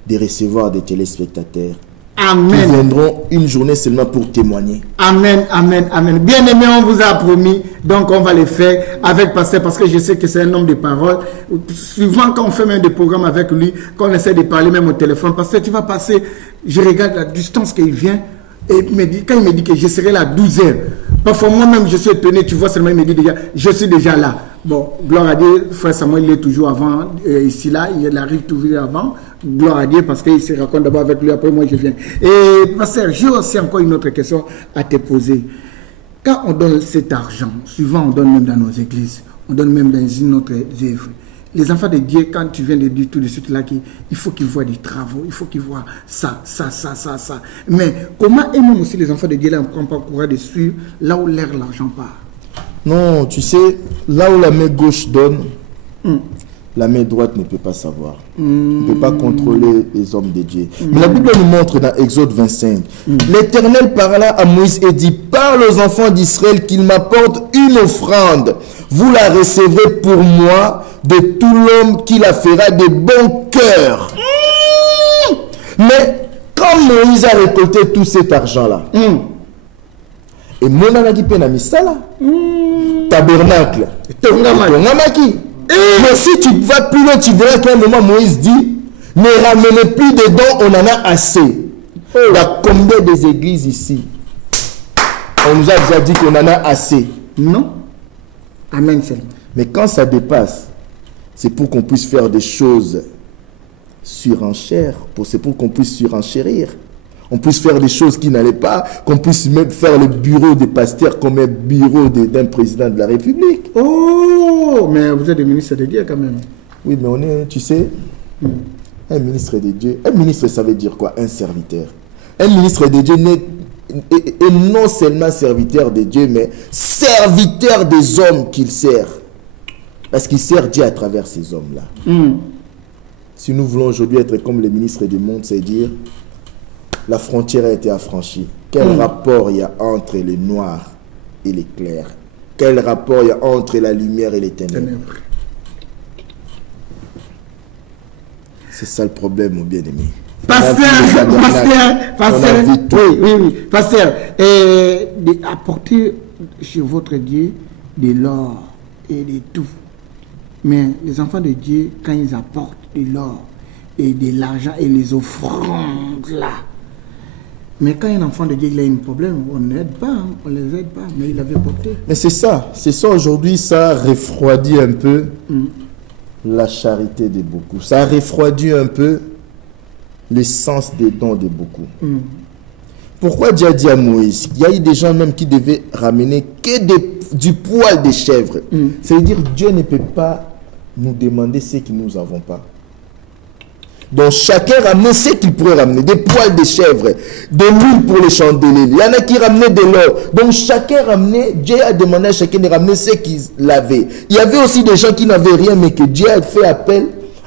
de recevoir des téléspectateurs. Amen. Qui viendront une journée seulement pour témoigner. Amen, amen, amen. Bien aimé, on vous a promis, donc on va le faire avec Pasteur, parce que je sais que c'est un homme de parole. Souvent, quand on fait même des programmes avec lui, quand on essaie de parler même au téléphone, Pasteur, tu vas passer, je regarde la distance qu'il vient, et quand il me dit que je serai là à 12 heures, parfois moi-même je suis étonné, tu vois seulement, il me dit déjà, je suis déjà là. Bon, gloire à Dieu, frère Samuel, il est toujours avant, ici là, il arrive toujours avant, gloire à Dieu, parce qu'il se raconte d'abord avec lui, après moi je viens. Et Pasteur, j'ai aussi encore une autre question à te poser. Quand on donne cet argent, souvent on donne même dans nos églises, on donne même dans une autre œuvre. Les enfants de Dieu, quand tu viens de dire tout de suite là, il faut qu'ils voient des travaux, il faut qu'ils voient ça. Mais comment, et même aussi les enfants de Dieu, là, on ne prend pas courage de suivre là où l'argent part? Non, tu sais, là où la main gauche donne, la main droite ne peut pas savoir. Ne peut pas contrôler les hommes de Dieu. Mais la Bible nous montre dans Exode 25, l'Éternel parla à Moïse et dit, parle aux enfants d'Israël qu'ils m'apportent une offrande. Vous la recevrez pour moi de tout l'homme qui la fera de bon cœur. Mais quand Moïse a récolté tout cet argent-là, et mon anaki penamisala, tabernacle, mais si tu vas plus loin, tu verras qu'à un moment Moïse dit, ne ramenez plus de dons, on en a assez. Il y a combien des églises ici? On nous a déjà dit qu'on en a assez. Non. Amen. Mais quand ça dépasse, c'est pour qu'on puisse faire des choses surenchères, c'est pour qu'on puisse surenchérir. On puisse faire des choses qui n'allaient pas, qu'on puisse même faire le bureau des pasteurs comme un bureau d'un président de la République. Oh, mais vous êtes des ministres de Dieu quand même. Oui, mais on est, tu sais, un ministre de Dieu. Un ministre, ça veut dire quoi? Un serviteur. Un ministre de Dieu est non seulement serviteur de Dieu, mais serviteur des hommes qu'il sert. Parce qu'il sert Dieu à travers ces hommes-là. Si nous voulons aujourd'hui être comme les ministres du monde, c'est dire, la frontière a été affranchie. Quel rapport il y a entre le noir et l'éclair? Quel rapport il y a entre la lumière et les ténèbres? C'est ça le problème, mon bien-aimé. Pasteur, Pasteur, apportez chez votre Dieu de l'or et de tout. Mais les enfants de Dieu, quand ils apportent de l'or et de l'argent et les offrandes là, mais quand un enfant de Dieu il a un problème, on n'aide pas, on les aide pas, mais il avait porté. Mais c'est ça aujourd'hui, ça refroidit un peu la charité de beaucoup. Ça refroidit un peu le sens des dons de beaucoup. Pourquoi Dieu a dit à Moïse, il y a eu des gens même qui devaient ramener que du poil de chèvre. C'est-à-dire Dieu ne peut pas nous demander ce que nous n'avons pas. Donc chacun ramenait ce qu'il pourrait ramener, des poils de chèvre, de l'huile pour les chandeliers. Il y en a qui ramenaient de l'or. Donc chacun ramenait, Dieu a demandé à chacun de ramener ce qu'il avait. Il y avait aussi des gens qui n'avaient rien, mais que Dieu a fait appel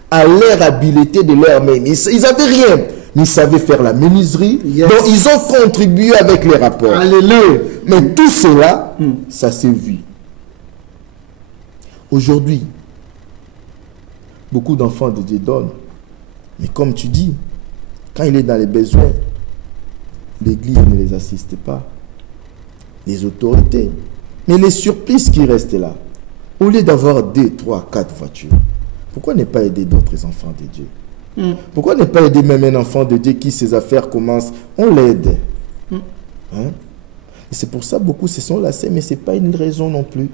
à leur habileté de leur main. Ils n'avaient rien, mais ils savaient faire la menuiserie. Donc ils ont contribué avec les rapports. Alléluia. Mais tout cela, ça s'est vu. Aujourd'hui, beaucoup d'enfants de Dieu donnent. Mais comme tu dis, quand il est dans les besoins, l'Église ne les assiste pas. Les autorités. Mais les surprises qui restent là, au lieu d'avoir 2, 3, 4 voitures, pourquoi ne pas aider d'autres enfants de Dieu? Pourquoi ne pas aider même un enfant de Dieu qui ses affaires commencent? On l'aide. Et c'est pour ça que beaucoup se sont lassés, mais ce n'est pas une raison non plus.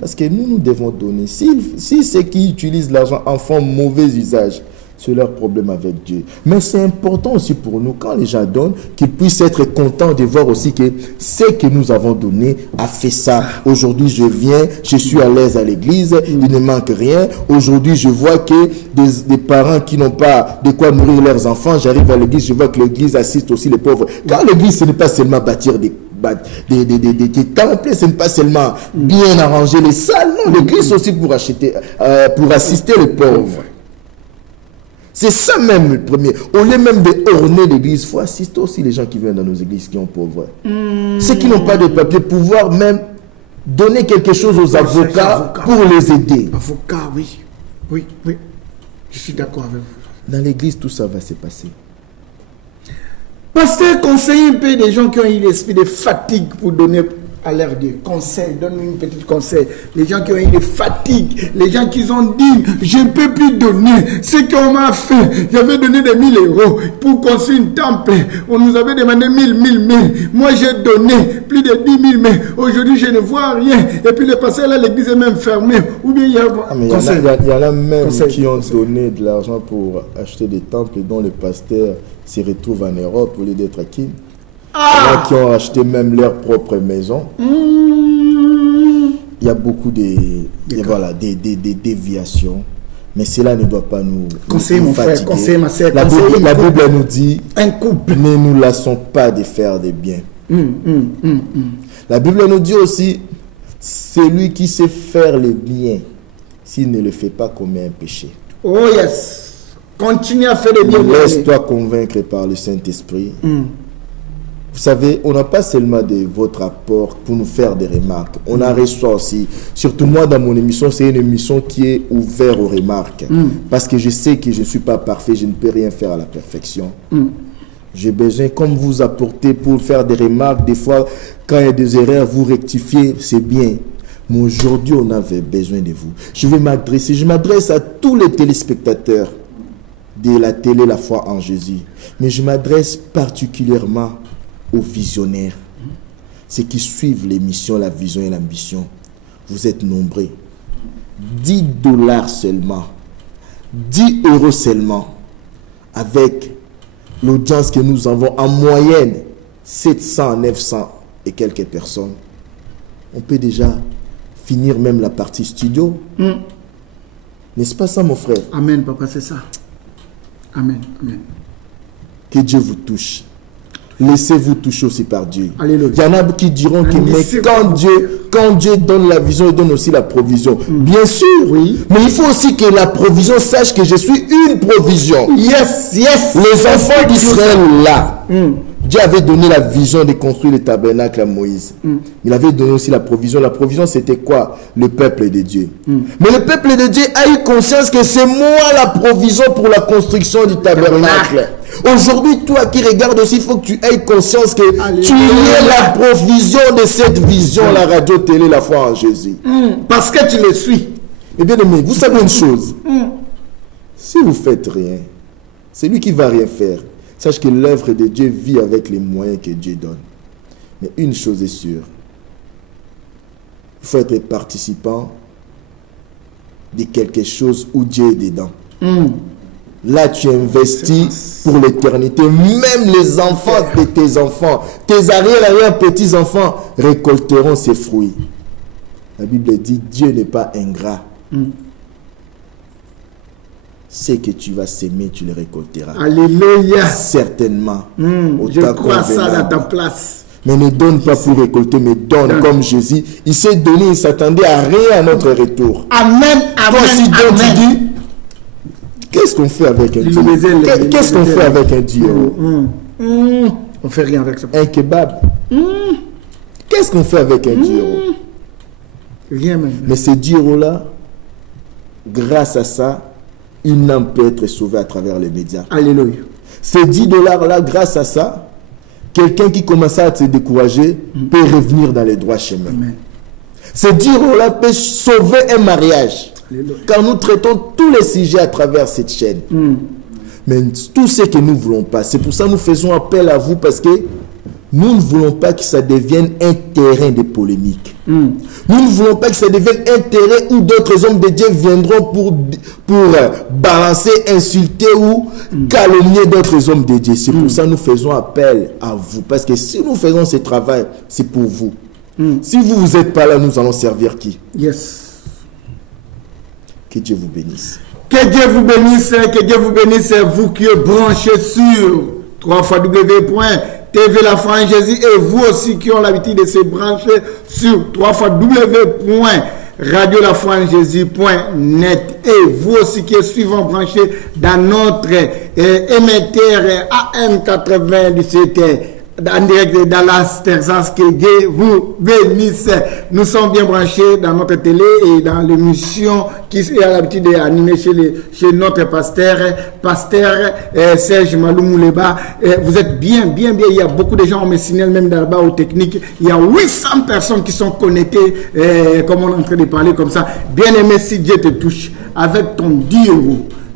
Parce que nous devons donner. Si ceux qui utilisent l'argent en font mauvais usage, C'est leur problème avec Dieu. Mais c'est important aussi pour nous, quand les gens donnent, qu'ils puissent être contents de voir aussi que ce que nous avons donné a fait ça. Aujourd'hui, je viens, je suis à l'aise à l'église, il ne manque rien. Aujourd'hui, je vois que des parents qui n'ont pas de quoi nourrir leurs enfants, j'arrive à l'église, je vois que l'église assiste aussi les pauvres. Car l'église, ce n'est pas seulement bâtir des temples, ce n'est pas seulement bien arranger les salles. Non, l'église aussi pour assister les pauvres. C'est ça même le premier. Au lieu même d'orner l'église, il faut assister aussi les gens qui viennent dans nos églises qui sont pauvres. Ceux qui n'ont pas de papier, pouvoir même donner quelque chose aux avocats pour les aider. Avocats, oui. Oui, oui. Je suis d'accord avec vous. Dans l'église, tout ça va se passer. Pasteur, conseille un peu des gens qui ont eu l'esprit de fatigue pour donner à leur Dieu. Conseil, donne-nous une petite conseil. Les gens qui ont eu des fatigues, les gens qui ont dit, je ne peux plus donner ce qu'on m'a fait. J'avais donné des 1000 € pour construire un temple. On nous avait demandé 1000. Moi, j'ai donné plus de 10 000, mais aujourd'hui, je ne vois rien. Et puis, le pasteur, là, l'église est même fermée. Ou bien, il y a... il y en a même qui ont donné de l'argent pour acheter des temples dont le pasteur se retrouve en Europe au lieu d'être acquis. Il y en a qui ont acheté même leur propre maison. Il y a beaucoup de déviations. Mais cela ne doit pas nous conseiller, mon frère, conseiller, ma soeur. La Bible nous dit, un couple, ne nous lassons pas de faire des biens. La Bible nous dit aussi, celui qui sait faire le bien, s'il ne le fait pas, commet un péché. Oh yes. Continue à faire le bien. Laisse-toi convaincre par le Saint-Esprit. Vous savez, on n'a pas seulement de votre apport pour nous faire des remarques. On en reçoit aussi. Surtout moi, dans mon émission, c'est une émission qui est ouverte aux remarques. Parce que je sais que je ne suis pas parfait, je ne peux rien faire à la perfection. J'ai besoin, comme vous apportez pour faire des remarques, des fois, quand il y a des erreurs, vous rectifiez, c'est bien. Mais aujourd'hui, on avait besoin de vous. Je m'adresse à tous les téléspectateurs de la télé La Foi en Jésus. Mais je m'adresse particulièrement aux visionnaires, ceux qui suivent l'émission, la vision et l'ambition. Vous êtes nombreux. 10 $ seulement, 10 € seulement, avec l'audience que nous avons en moyenne, 700, 900 et quelques personnes. On peut déjà finir même la partie studio. N'est-ce pas ça, mon frère? Amen, papa, c'est ça. Amen, amen. Que Dieu vous touche. Laissez-vous toucher aussi par Dieu. Alléluia. Il y en a qui diront que quand Dieu donne la vision, il donne aussi la provision. Bien sûr, oui. Mais il faut aussi que la provision sache que je suis une provision. Yes. Les enfants d'Israël là, Dieu avait donné la vision de construire le tabernacle à Moïse. Il avait donné aussi la provision. La provision, c'était quoi? Le peuple de Dieu. Mais le peuple de Dieu a eu conscience que c'est moi la provision pour la construction du tabernacle. Aujourd'hui, toi qui regardes aussi, il faut que tu aies conscience que tu es la provision de cette vision, la radio-télé, La Foi en Jésus. Parce que tu le suis. Eh bien aimé, vous savez une chose. Si vous ne faites rien, c'est lui qui ne va rien faire. Sache que l'œuvre de Dieu vit avec les moyens que Dieu donne. Mais une chose est sûre. Il faut être participant de quelque chose où Dieu est dedans. Là, tu investis pour l'éternité. Même les enfants de tes enfants, tes arrière-petits-enfants récolteront ses fruits. La Bible dit, Dieu n'est pas ingrat. Ce que tu vas s'aimer, tu le récolteras. Alléluia. Certainement. Je crois ça dans ta place. Mais ne donne pas pour récolter, mais donne comme Jésus. Il s'est donné, il ne s'attendait à rien à notre retour. Amen. Toi aussi, donc, tu dis, qu'est-ce qu'on fait avec un 10 €? Qu'est-ce qu'on fait avec un 10 €? On fait rien avec ça. Un kebab. Qu'est-ce qu'on fait avec un 10 €? Rien même. Mais ces 10 € là, grâce à ça, une âme peut être sauvée à travers les médias. Alléluia. Ces 10 $ là, grâce à ça, quelqu'un qui commençait à se décourager peut revenir dans les droits chemins. Amen. Ces 10 € là peut sauver un mariage. Alléluia. Car nous traitons tous les sujets à travers cette chaîne. Mais tout ce que nous ne voulons pas. C'est pour ça que nous faisons appel à vous, parce que Nous ne voulons pas que ça devienne un terrain de polémique. Nous ne voulons pas que ça devienne un terrain où d'autres hommes de Dieu viendront pour balancer, insulter ou calomnier d'autres hommes de Dieu. C'est pour ça que nous faisons appel à vous. Parce que si nous faisons ce travail, c'est pour vous. Si vous n'êtes pas là, nous allons servir qui? Yes. Que Dieu vous bénisse. Que Dieu vous bénisse, que Dieu vous bénisse, vous qui êtes branchés sur www.tv La Foi en Jésus et vous aussi qui ont l'habitude de se brancher sur www.radiolafoienjésus.net et vous aussi qui êtes suivant branchés dans notre émetteur AM97 en direct de Dallas, Texas, que Dieu vous bénisse. Nous sommes bien branchés dans notre télé et dans l'émission qui a l'habitude d'animer chez notre pasteur Serge Malou Mouleba. Vous êtes bien. Il y a beaucoup de gens, on me signale même là-bas aux techniques. Il y a 800 personnes qui sont connectées, comme on est en train de parler comme ça. Bien aimé, si Dieu te touche avec ton 10 €.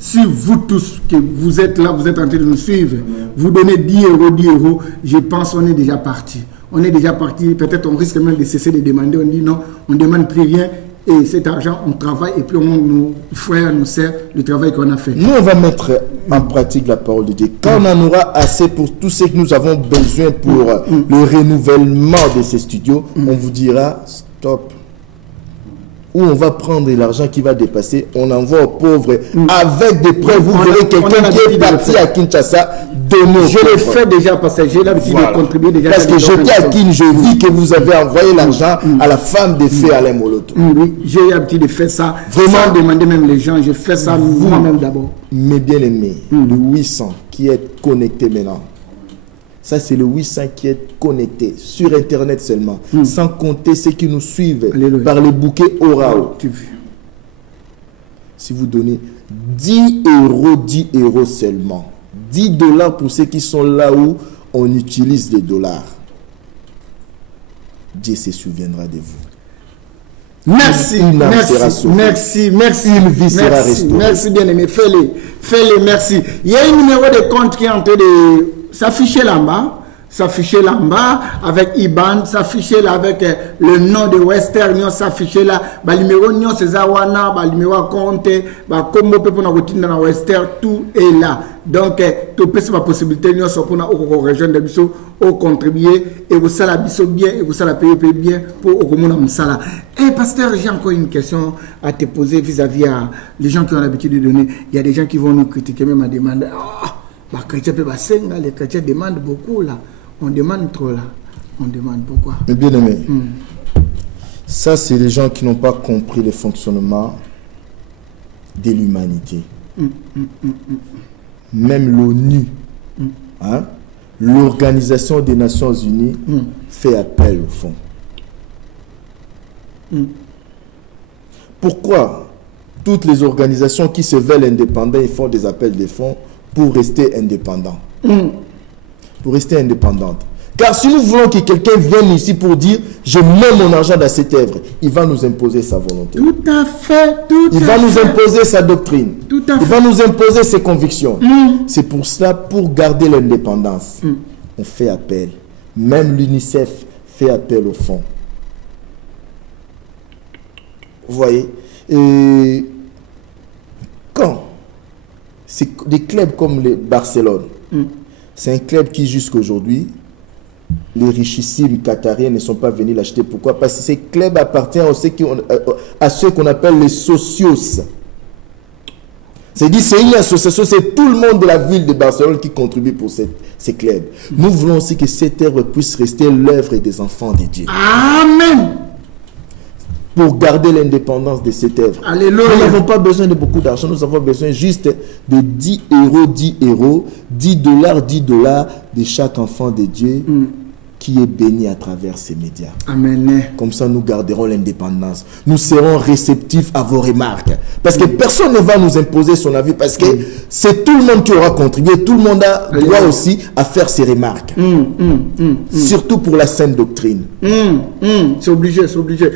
Si vous tous que vous êtes là, vous êtes en train de nous suivre, vous donnez 10 €, je pense qu'on est déjà parti. On est déjà parti. Peut-être on risque même de cesser de demander. On dit non, on ne demande plus rien. Et cet argent, on travaille et puis on nos frères, nous sert le travail qu'on a fait. Nous, on va mettre en pratique la parole de Dieu. Quand on en aura assez pour tout ce que nous avons besoin pour le renouvellement de ces studios, on vous dira stop. Où on va prendre l'argent qui va dépasser, on envoie aux pauvres avec des preuves. Vous verrez quelqu'un qui est parti à Kinshasa donner. Je l'ai fait déjà parce que j'ai l'habitude de contribuer déjà. Parce que j'étais à Kin, je vis que vous avez envoyé l'argent à la femme de feu Alain Moloto. Oui, j'ai l'habitude de faire ça. Vraiment, sans demander même les gens, je fais ça moi-même d'abord. Mes bien-aimés, le 800 qui est connecté maintenant. Ça, c'est le 800 qui est connecté sur Internet seulement, sans compter ceux qui nous suivent par les bouquets oraux. Si vous donnez 10 € seulement, 10 $ pour ceux qui sont là où on utilise des dollars, Dieu se souviendra de vous. Merci, une vie sera restaurée. Merci bien aimé, fais-le, merci. Il y a un numéro de compte qui est en train de s'afficher là-bas, avec IBAN, s'afficher là avec le nom de Western, s'afficher là, le numéro de Césawana, le numéro de compte, comme on peut pour routine dans Western, tout est là. Donc, tu peux la possibilité de pour rejoindre des bisous, au contribuer, et vous ça la bisou bien, et vous ça la payer bien pour au commun ça. Et pasteur, j'ai encore une question à te poser vis-à-vis les gens qui ont l'habitude de donner. Il y a des gens qui vont nous critiquer, même à demander. Les chrétiens demandent beaucoup là. On demande trop là. On demande pourquoi. Mais bien aimé, ça c'est les gens qui n'ont pas compris le fonctionnement de l'humanité. Même l'ONU, l'Organisation des Nations Unies, fait appel au fond. Pourquoi toutes les organisations qui se veulent indépendantes font des appels de fonds pour rester indépendants? Pour rester indépendante. Car si nous voulons que quelqu'un vienne ici pour dire je mets mon argent dans cette œuvre, il va nous imposer sa volonté. Tout à fait. Il va nous imposer sa doctrine. Il va nous imposer ses convictions. C'est pour cela, pour garder l'indépendance, on fait appel. Même l'UNICEF fait appel au fonds. Vous voyez? Et quand c'est des clubs comme le Barcelone, c'est un club qui jusqu'à aujourd'hui, les richissimes qatariens ne sont pas venus l'acheter. Pourquoi? Parce que ce club appartient à ceux qu'on appelle les socios. C'est-à-dire c'est une association, c'est tout le monde de la ville de Barcelone qui contribue pour ces clubs. Nous voulons aussi que cette œuvre puisse rester l'œuvre des enfants de Dieu. Amen. Pour garder l'indépendance de cette œuvre. Alléluia. Nous n'avons pas besoin de beaucoup d'argent, nous avons besoin juste de 10 €, 10 €, 10 $, 10 $ de chaque enfant de Dieu qui est béni à travers ces médias. Amen. Comme ça, nous garderons l'indépendance. Nous serons réceptifs à vos remarques. Parce que personne ne va nous imposer son avis, parce que c'est tout le monde qui aura contribué, tout le monde a droit aussi à faire ses remarques. Surtout pour la sainte doctrine. C'est obligé, c'est obligé.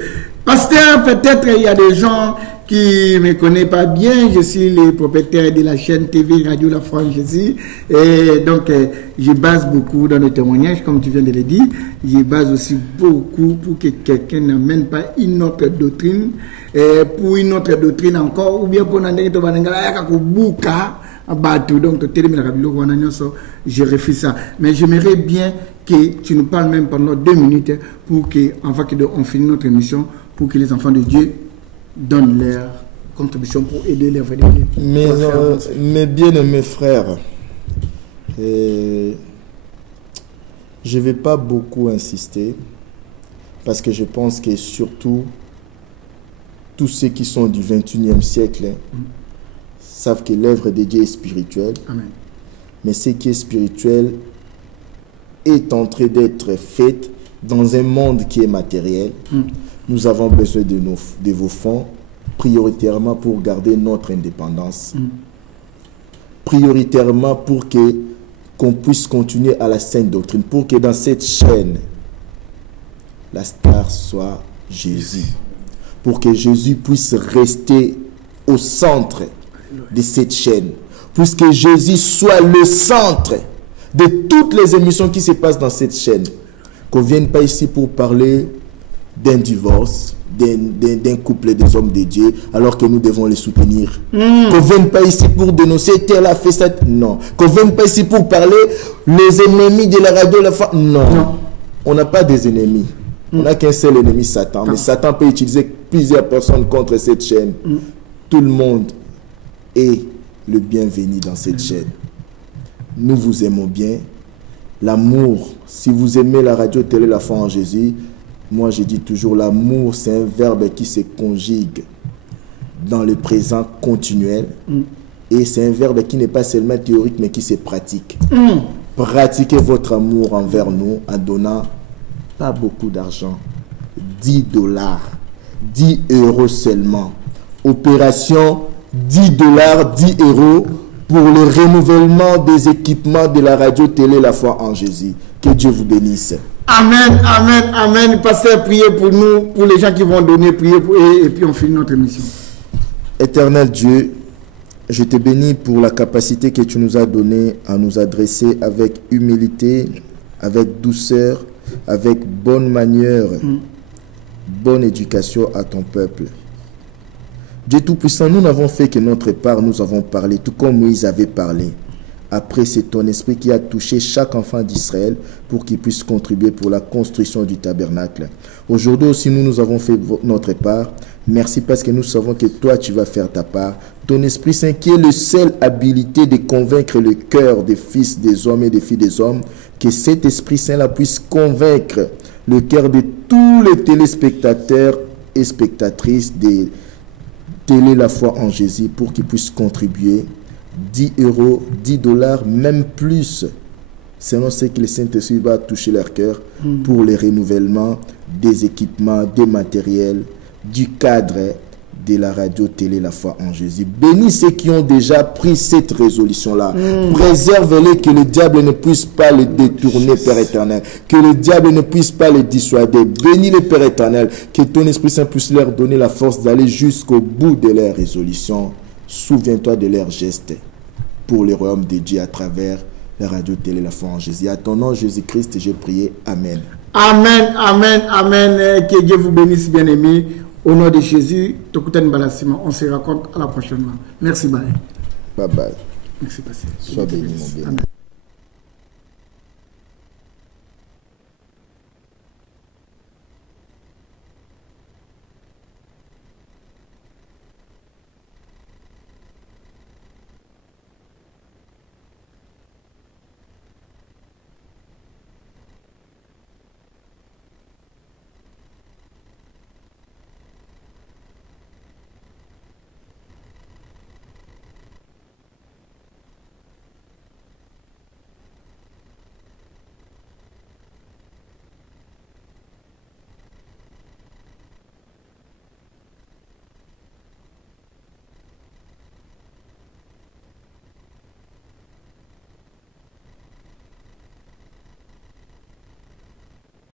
Pasteur, peut-être il y a des gens qui ne me connaît pas bien, je suis le propriétaire de la chaîne TV Radio La Foi en Jésus. Et donc, je base beaucoup dans le témoignage, comme tu viens de le dire. Je base aussi beaucoup pour que quelqu'un n'amène pas une autre doctrine, pour une autre doctrine encore, ou bien pour n'amener de donc, je refuse ça. Mais j'aimerais bien que tu nous parles même pendant 2 minutes pour qu'on finisse notre émission, pour que les enfants de Dieu donnent leur contribution pour aider les frères de Dieu. Mes bien-aimés frères, je ne vais pas beaucoup insister parce que je pense que surtout tous ceux qui sont du 21e siècle savent que l'œuvre de Dieu est spirituelle. Amen. Mais ce qui est spirituel est en train d'être fait dans un monde qui est matériel. Nous avons besoin de vos fonds prioritairement pour garder notre indépendance. Prioritairement pour qu'on puisse continuer à la sainte doctrine, pour que dans cette chaîne, la star soit Jésus. Pour que Jésus puisse rester au centre de cette chaîne, puisque Jésus soit le centre de toutes les émissions qui se passent dans cette chaîne. Qu'on ne vienne pas ici pour parler d'un divorce, d'un couple des hommes de Dieu, alors que nous devons les soutenir. Qu'on ne vienne pas ici pour dénoncer tel a fait ça. Non. Qu'on ne vienne pas ici pour parler les ennemis de la radio. Non. On n'a pas des ennemis. On n'a qu'un seul ennemi, Satan. Mais Satan peut utiliser plusieurs personnes contre cette chaîne. Tout le monde est le bienvenu dans cette chaîne. Nous vous aimons bien. L'amour, si vous aimez la radio télé La Foi en Jésus, moi je dis toujours, l'amour c'est un verbe qui se conjugue dans le présent continuel. Et c'est un verbe qui n'est pas seulement théorique mais qui se pratique. Pratiquez votre amour envers nous en donnant pas beaucoup d'argent, $10, 10 € seulement. Opération $10, 10 € pour le renouvellement des équipements de la radio-télé La Foi en Jésus. Que Dieu vous bénisse. Amen, amen, amen. Pasteur, priez pour nous, pour les gens qui vont donner, priez pour eux, et puis on finit notre émission. Éternel Dieu, je te bénis pour la capacité que tu nous as donnée à nous adresser avec humilité, avec douceur, avec bonne manière, bonne éducation à ton peuple. Dieu Tout-Puissant, nous n'avons fait que notre part, nous avons parlé, tout comme Moïse avait parlé. Après, c'est ton esprit qui a touché chaque enfant d'Israël pour qu'il puisse contribuer pour la construction du tabernacle. Aujourd'hui aussi, nous avons fait notre part. Merci parce que nous savons que toi, tu vas faire ta part. Ton Esprit Saint qui est le seul habilité de convaincre le cœur des fils des hommes et des filles des hommes, que cet Esprit Saint-là puisse convaincre le cœur de tous les téléspectateurs et spectatrices des Télé La Foi en Jésus pour qu'ils puissent contribuer $10, $10, même plus, selon ce que le Saint-Esprit va toucher leur cœur pour le renouvellement des équipements, des matériels, du cadre de la radio-télé La Foi en Jésus. Bénis ceux qui ont déjà pris cette résolution-là. Préserve-les, que le diable ne puisse pas les détourner, Père éternel. Que le diable ne puisse pas les dissuader. Bénis les, Père éternel. Que ton Esprit Saint puisse leur donner la force d'aller jusqu'au bout de leur résolution. Souviens-toi de leurs gestes pour le royaume de Dieu à travers la radio-télé La Foi en Jésus. À ton nom, Jésus-Christ, j'ai prié. Amen. Amen, amen, amen. Que Dieu vous bénisse, bien-aimés. Au nom de Jésus, on se raconte à la prochaine. Merci, bye. Bye bye. Merci, Pasteur. Sois béni, mon bien. Amen.